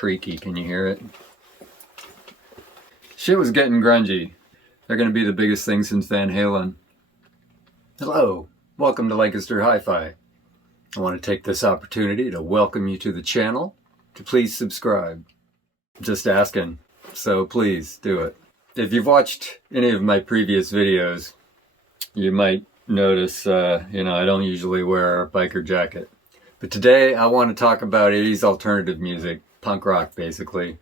creaky, can you hear it? Shit was getting grungy. They're gonna be the biggest thing since Van Halen. Hello, welcome to Lancaster Hi-Fi. I want to take this opportunity to welcome you to the channel, to please subscribe. Just asking, so please do it. If you've watched any of my previous videos, you might notice, I don't usually wear a biker jacket. But today I want to talk about 80s alternative music, punk rock basically.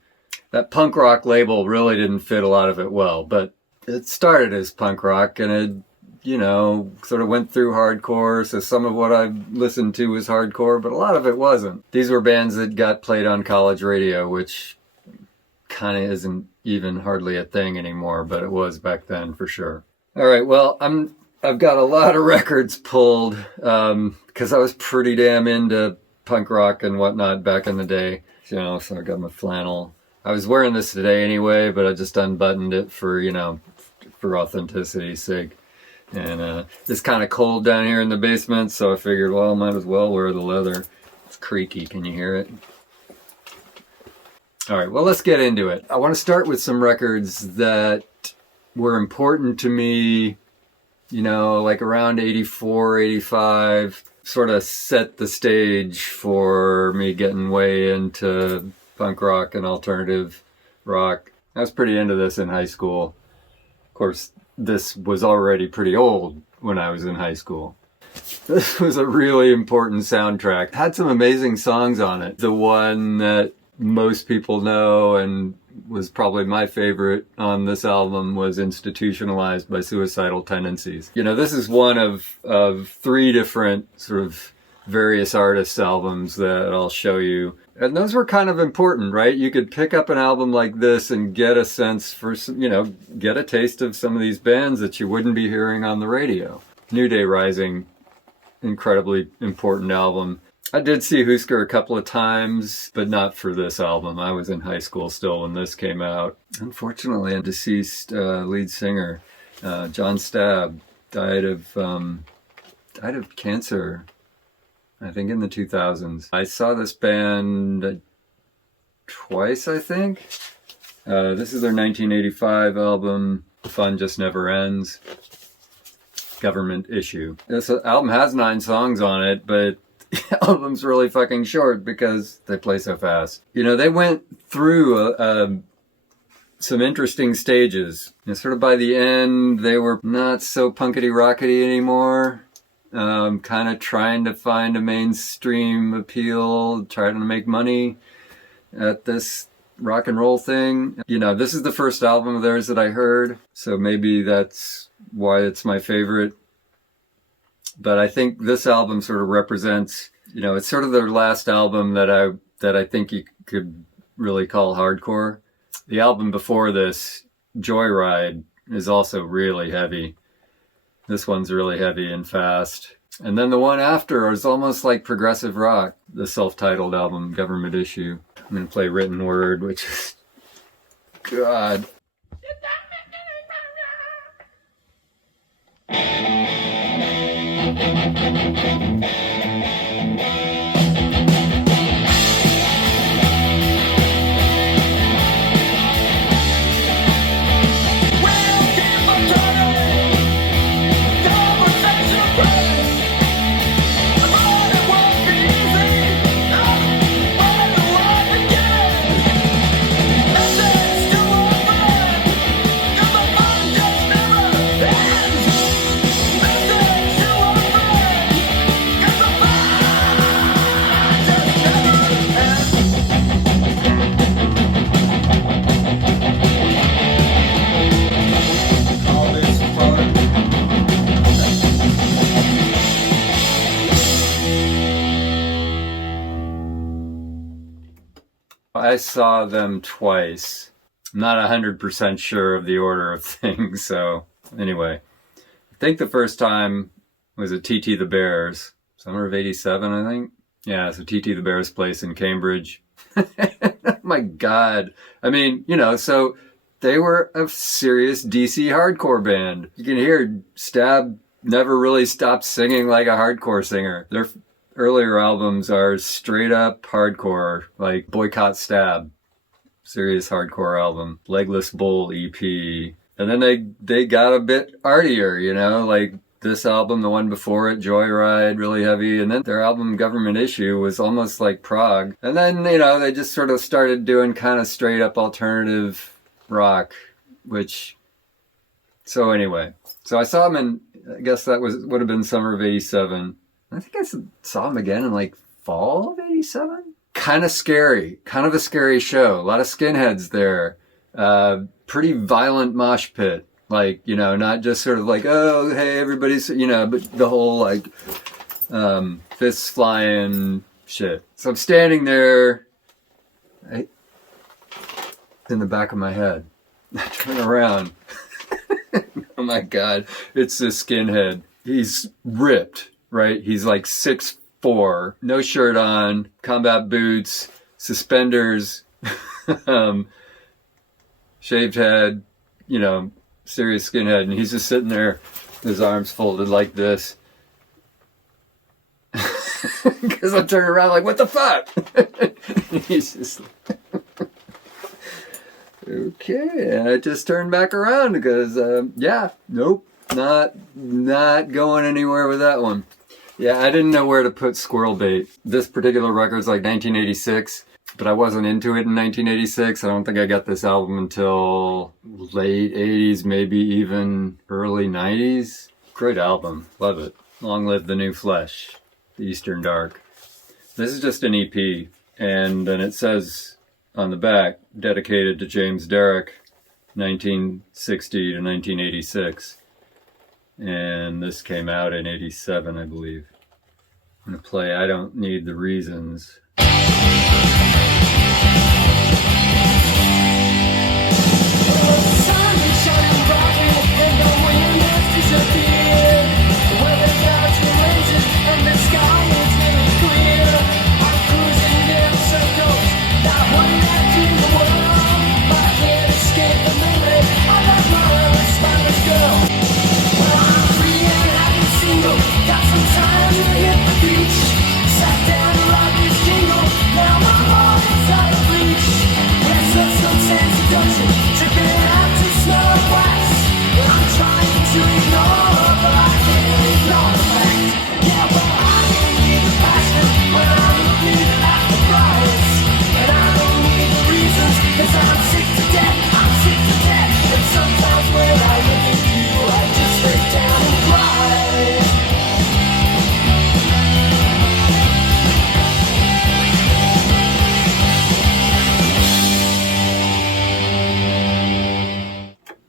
That punk rock label really didn't fit a lot of it well, but it started as punk rock and it, sort of went through hardcore, so some of what I listened to was hardcore, but a lot of it wasn't. These were bands that got played on college radio, which kind of isn't even hardly a thing anymore, but it was back then for sure. Alright, well, I've got a lot of records pulled, because I was pretty damn into punk rock and whatnot back in the day, so I got my flannel. I was wearing this today anyway, but I just unbuttoned it for authenticity's sake. And it's kind of cold down here in the basement, so I figured, well, I might as well wear the leather. It's creaky, can you hear it? Alright, well, let's get into it. I want to start with some records that were important to me, like around 84, 85, sort of set the stage for me getting way into punk rock and alternative rock. I was pretty into this in high school. Of course, this was already pretty old when I was in high school. This was a really important soundtrack. It had some amazing songs on it. The one that most people know and was probably my favorite on this album was Institutionalized by Suicidal Tendencies. This is one of three different sort of various artists' albums that I'll show you. And those were kind of important, right? You could pick up an album like this and get a sense for, get a taste of some of these bands that you wouldn't be hearing on the radio. New Day Rising, incredibly important album. I did see Husker a couple of times, but not for this album. I was in high school still when this came out. Unfortunately, a deceased lead singer, John Stabb, died of cancer, I think in the 2000s. I saw this band twice, I think. This is their 1985 album, Fun Just Never Ends, Government Issue. This album has 9 songs on it, but the album's really fucking short because they play so fast. They went through some interesting stages. Sort of by the end, they were not so punkety-rockety anymore. Kind of trying to find a mainstream appeal, trying to make money at this rock and roll thing. This is the first album of theirs that I heard, so maybe that's why it's my favorite. But I think this album sort of represents, it's sort of their last album that I think you could really call hardcore. The album before this, Joyride, is also really heavy. This one's really heavy and fast. And then the one after is almost like progressive rock, the self-titled album, Government Issue. I'm going to play Written Word, which is, God. I saw them twice. I'm not 100% sure of the order of things, so anyway. I think the first time was at TT the Bears, summer of 87, I think. Yeah, so TT the Bears place in Cambridge. Oh my God. I mean, so they were a serious DC hardcore band. You can hear Stab never really stopped singing like a hardcore singer. earlier albums are straight up hardcore, like Boycott Stab, serious hardcore album, Legless Bull EP. And then they got a bit artier, you know, like this album, the one before it, Joyride, really heavy. And then their album Government Issue was almost like prog. And then, you know, they just sort of started doing kind of straight up alternative rock, which, so anyway. So I saw them in, I guess that would have been summer of 87. I think I saw them again in like fall of 87. Kind of scary, kind of a scary show. A lot of skinheads there. Pretty violent mosh pit. Like, you know, not just sort of like, oh, hey, everybody's, you know, but the whole like fists flying shit. So I'm standing there in the back of my head. I turn around. Oh my God, it's this skinhead. He's ripped, right? He's like 6'4", no shirt on, combat boots, suspenders, shaved head, you know, serious skinhead. And he's just sitting there, his arms folded like this. Because I'm turning around like, what the fuck? He's just like, okay, and I just turned back around because, yeah, nope, not going anywhere with that one. Yeah, I didn't know where to put Squirrel Bait. This particular record's like 1986, but I wasn't into it in 1986. I don't think I got this album until late 80s, maybe even early 90s. Great album, love it. Long Live the New Flesh, the Eastern Dark. This is just an EP, and then it says on the back, dedicated to James Derrick, 1960 to 1986. And this came out in 87, I believe. I'm going to play I Don't Need the Reasons.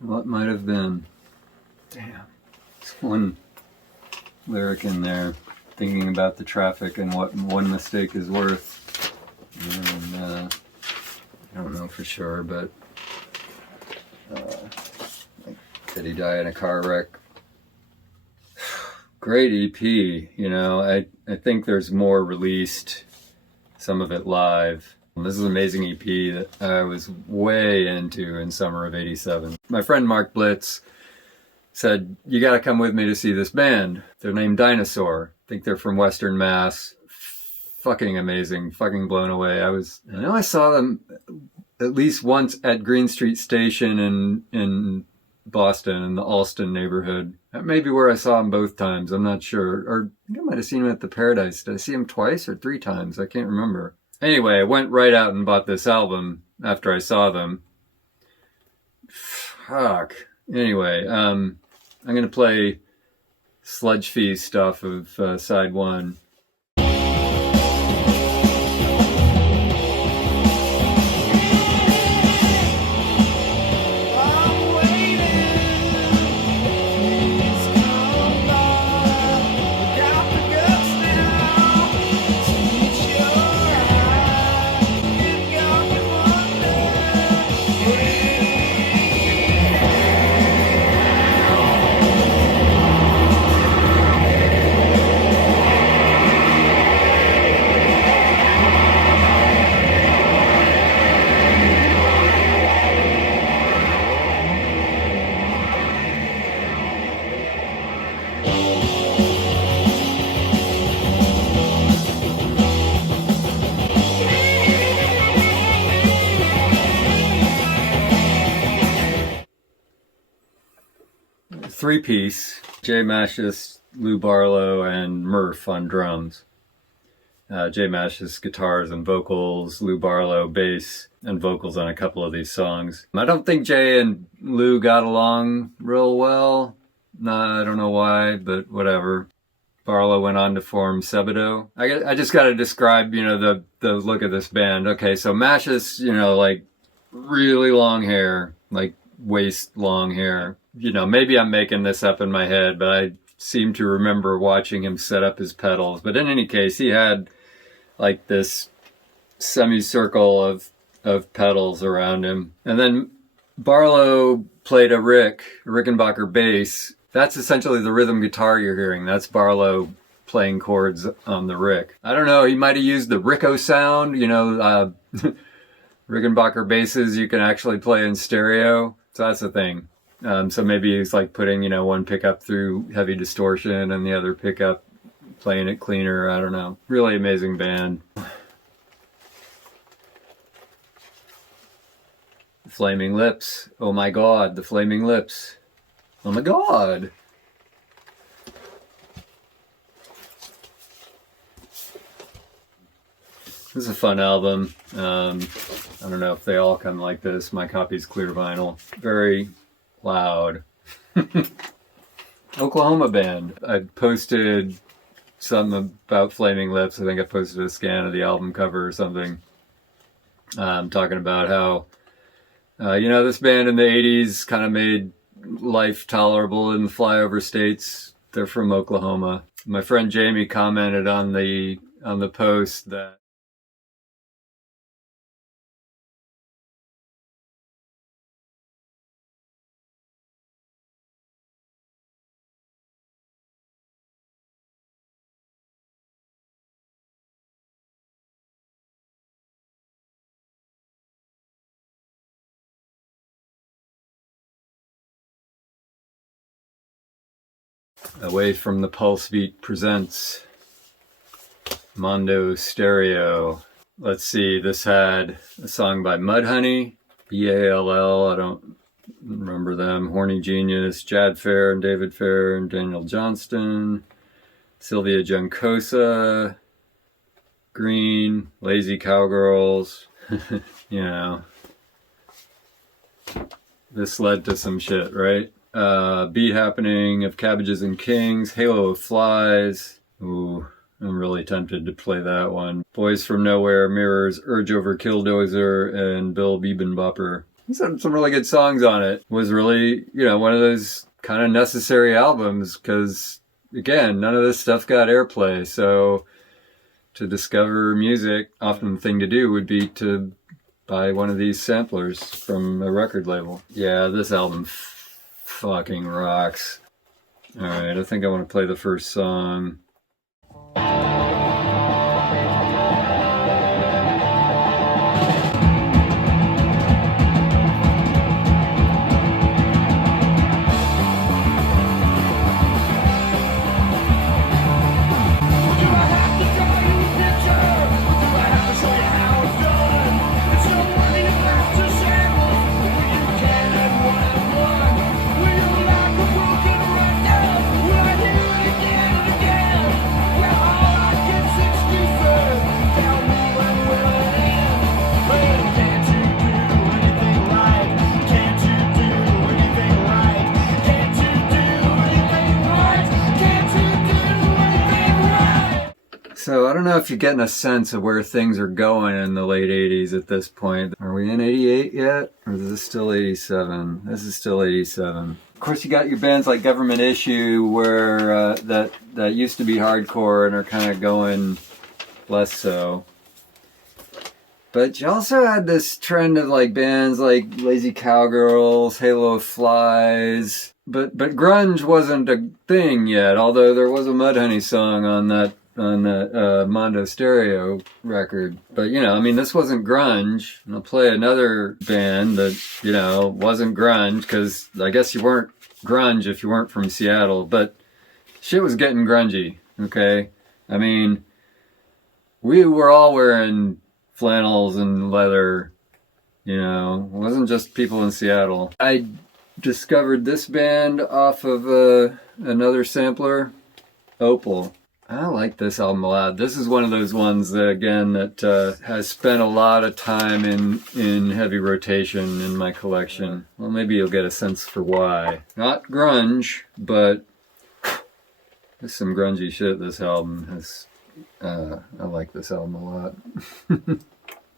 What might have been? Damn. There's one lyric in there, thinking about the traffic and what one mistake is worth. And I don't know for sure, but did he die in a car wreck? Great EP, you know. I think there's more released, some of it live. This is an amazing EP that I was way into in summer of 87. My friend Mark Blitz said, you gotta come with me to see this band. They're named Dinosaur. I think they're from Western Mass. Fucking amazing, fucking blown away. I know I saw them at least once at Green Street Station in Boston, in the Allston neighborhood. That may be where I saw them both times, I'm not sure. Or I think I might have seen them at the Paradise. Did I see them twice or 3 times? I can't remember. Anyway, I went right out and bought this album after I saw them. Fuck. Anyway, I'm going to play Sludge Feast stuff of side 1. three-piece, Jay Mashis, Lou Barlow, and Murph on drums. Jay Mashis guitars and vocals, Lou Barlow bass and vocals on a couple of these songs. I don't think Jay and Lou got along real well. Nah, I don't know why, but whatever. Barlow went on to form Sebadoh. I just got to describe, the look of this band. Okay, so Mashis, like really long hair, like waist long hair. Maybe I'm making this up in my head, but I seem to remember watching him set up his pedals. But in any case, he had like this semicircle of pedals around him. And then Barlow played a Rickenbacker bass. That's essentially the rhythm guitar you're hearing. That's Barlow playing chords on the Rick. I don't know, he might have used the Ricko sound, Rickenbacker basses you can actually play in stereo. So that's the thing. So maybe he's like putting, one pickup through heavy distortion and the other pickup playing it cleaner. I don't know. Really amazing band. Flaming Lips. Oh my God, the Flaming Lips. Oh my God. This is a fun album. I don't know if they all come like this. My copy's clear vinyl. Very loud. Oklahoma band. I posted something about Flaming Lips. I think I posted a scan of the album cover or something. Talking about how, this band in the 80s kind of made life tolerable in the flyover states. They're from Oklahoma. My friend Jamie commented on the post that Away from the Pulse Beat presents Mondo Stereo. Let's see, this had a song by Mudhoney, B-A-L-L, I don't remember them, Horny Genius, Jad Fair and David Fair and Daniel Johnston, Sylvia Juncosa, Green, Lazy Cowgirls, This led to some shit, right? Beat Happening of Cabbages and Kings, Halo of Flies. Ooh, I'm really tempted to play that one. Boys from Nowhere, Mirrors, Urge Over Killdozer, and Bill Biebenbopper. He's had some really good songs on it. It was really, one of those kind of necessary albums because, again, none of this stuff got airplay. So to discover music, often the thing to do would be to buy one of these samplers from a record label. Yeah, this album fucking rocks. Alright, I think I want to play the first song. So I don't know if you're getting a sense of where things are going in the late 80s at this point. Are we in 88 yet? Or is this still 87? This is still 87. Of course you got your bands like Government Issue where that used to be hardcore and are kind of going less so. But you also had this trend of like bands like Lazy Cowgirls, Halo of Flies. But grunge wasn't a thing yet, although there was a Mudhoney song on that Mondo Stereo record. But, this wasn't grunge. And I'll play another band that, wasn't grunge, because I guess you weren't grunge if you weren't from Seattle, but shit was getting grungy, okay? We were all wearing flannels and leather, it wasn't just people in Seattle. I discovered this band off of another sampler, Opal. I like this album a lot. This is one of those ones that, again, that has spent a lot of time in heavy rotation in my collection. Well, maybe you'll get a sense for why. Not grunge, but there's some grungy shit. This album has. I like this album a lot.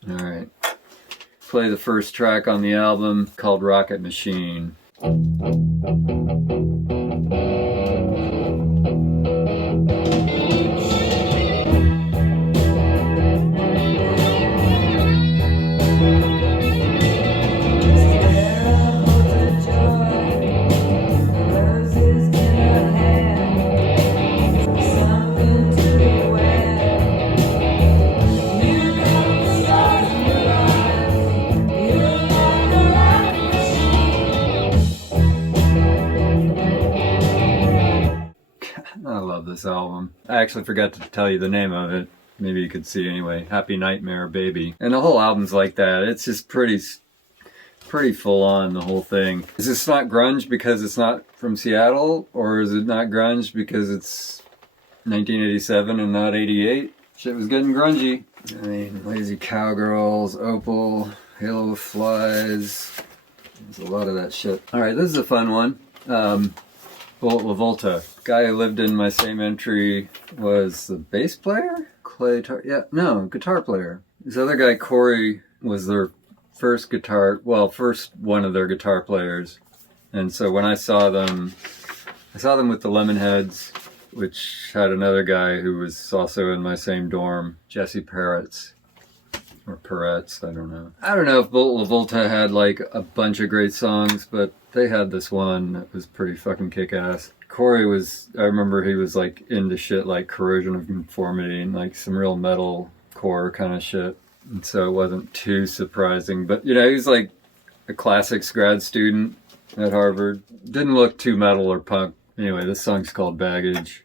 All right. Play the first track on the album called Rocket Machine. This album. I actually forgot to tell you the name of it. Maybe you could see anyway. Happy Nightmare Baby. And the whole album's like that. It's just pretty full on, the whole thing. Is this not grunge because it's not from Seattle? Or is it not grunge because it's 1987 and not 88? Shit was getting grungy. I mean, Lazy Cowgirls, Opal, Halo of Flies. There's a lot of that shit. Alright, this is a fun one. Lavolta. Guy who lived in my same entry was the bass player? Guitar player. This other guy, Corey, was their first one of their guitar players. And so when I saw them with the Lemonheads, which had another guy who was also in my same dorm, Jesse Peretz. Or Peretz, I don't know. I don't know if Lavolta had like a bunch of great songs, but they had this one that was pretty fucking kick-ass. Corey I remember he was like into shit like Corrosion of Conformity and like some real metal core kind of shit. And so it wasn't too surprising. But, you know, he was like a classics grad student at Harvard. Didn't look too metal or punk. Anyway, this song's called Baggage.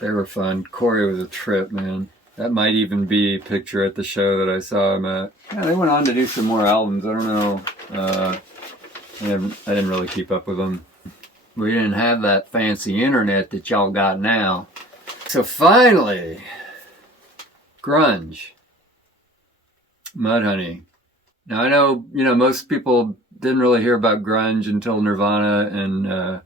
They were fun. Corey was a trip, man. That might even be a picture at the show that I saw him at. Yeah, they went on to do some more albums. I don't know. I didn't really keep up with them. We didn't have that fancy internet that y'all got now. So finally, grunge. Mudhoney. Now I know, most people didn't really hear about grunge until Nirvana and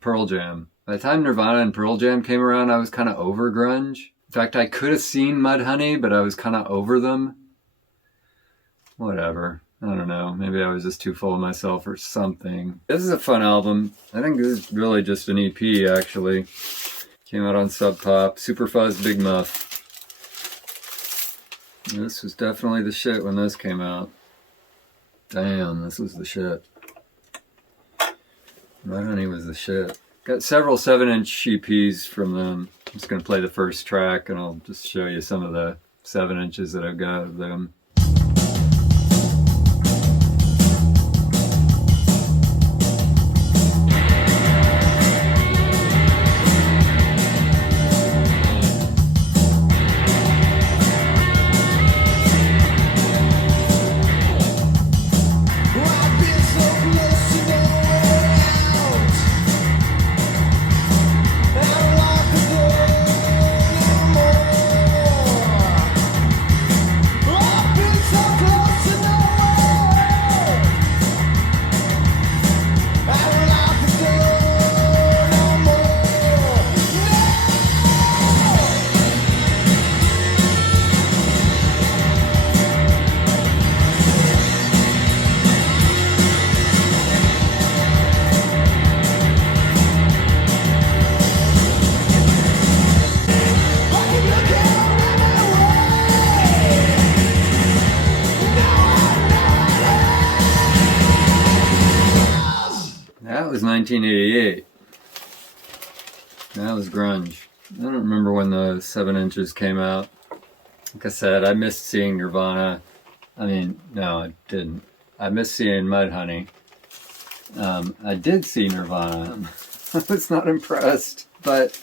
Pearl Jam. By the time Nirvana and Pearl Jam came around, I was kind of over grunge. In fact, I could have seen Mudhoney, but I was kind of over them. Whatever. I don't know. Maybe I was just too full of myself or something. This is a fun album. I think this is really just an EP, actually. Came out on Sub Pop. Super Fuzz Big Muff. This was definitely the shit when this came out. Damn, this was the shit. Mudhoney was the shit. Got several 7-inch EPs from them. I'm just going to play the first track and I'll just show you some of the 7 inches that I've got of them. 1988. That was grunge. I don't remember when the 7 inches came out. Like I said, I missed seeing Nirvana. I mean, no, I didn't. I missed seeing Mudhoney. I did see Nirvana. I was not impressed, but,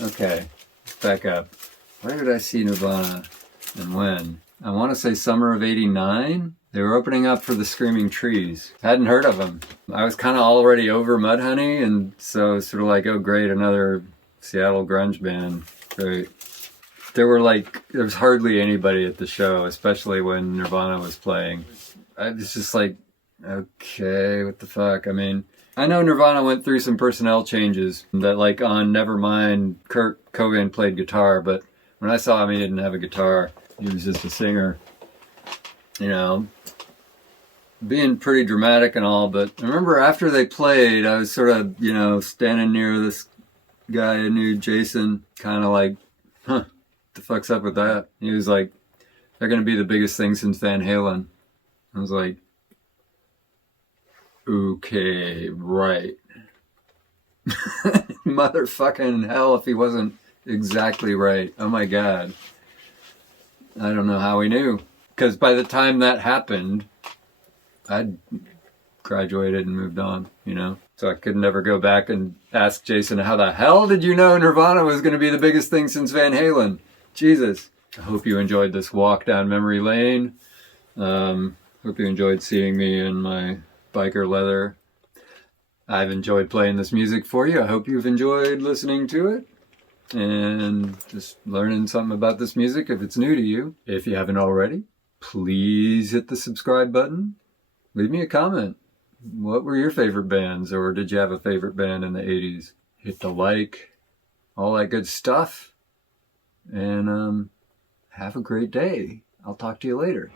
okay, let's back up. Where did I see Nirvana and when? I want to say summer of '89. They were opening up for the Screaming Trees. Hadn't heard of them. I was kind of already over Mudhoney, and so sort of like, oh great, another Seattle grunge band. Great. There was hardly anybody at the show, especially when Nirvana was playing. I was just like, okay, what the fuck? I mean, I know Nirvana went through some personnel changes. That like on Nevermind, Kurt Cobain played guitar, but when I saw him, he didn't have a guitar. He was just a singer. You know, being pretty dramatic and all, but I remember after they played, I was sort of, you know, standing near this guy I knew, Jason, kind of like, huh, what the fuck's up with that? He was like, they're going to be the biggest thing since Van Halen. I was like, okay, right. Motherfucking hell if he wasn't exactly right. Oh my God. I don't know how he knew. Because by the time that happened, I'd graduated and moved on, you know? So I could never go back and ask Jason, how the hell did you know Nirvana was going to be the biggest thing since Van Halen? Jesus. I hope you enjoyed this walk down memory lane. Hope you enjoyed seeing me in my biker leather. I've enjoyed playing this music for you. I hope you've enjoyed listening to it and just learning something about this music if it's new to you. If you haven't already, please hit the subscribe button. Leave me a comment. What were your favorite bands, or did you have a favorite band in the 80s? Hit the like, all that good stuff. And have a great day. I'll talk to you later.